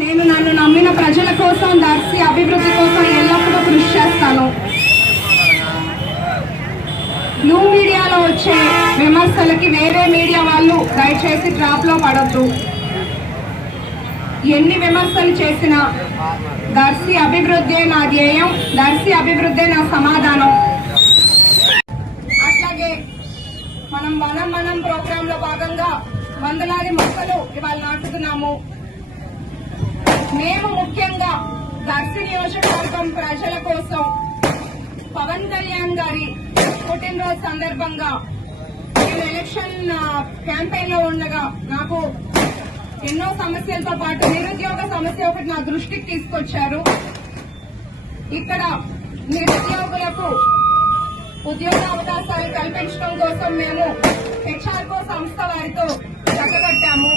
నేను నన్ను నమ్మిన ప్రజల కోసం, దర్శి అభివృద్ధి కోసం ఎల్లప్పుడూ కృషి చేస్తాను. న్యూ మీడియాలో వచ్చే విమర్శలకి వేరే మీడియా వాళ్ళు దయచేసి ట్రాప్ లో పడొద్దు. ఎన్ని విమర్శలు చేసినా దర్శి అభివృద్ధే నా ధ్యేయం, దర్శి అభివృద్ధే నా సమాధానం. అట్లాగే మనం ప్రోగ్రామ్ లో భాగంగా వందలాది మొక్కలు ఇవాళ నాటుతున్నాము. మేము ముఖ్యంగా దర్శి నియోజకవర్గం ప్రజల కోసం పవన్ కళ్యాణ్ గారి పుట్టినరోజు సందర్భంగా నేను ఎలక్షన్ క్యాంపెయిన్ లో ఉండగా నాకు ఎన్నో సమస్యలతో పాటు నిరుద్యోగ సమస్య ఒకటి నా దృష్టికి తీసుకొచ్చారు. ఇక్కడ నిరుద్యోగులకు ఉద్యోగ అవకాశాలు కల్పించడం కోసం మేము హెచ్ఆర్కో సంస్థ వారితో జతకట్టాము.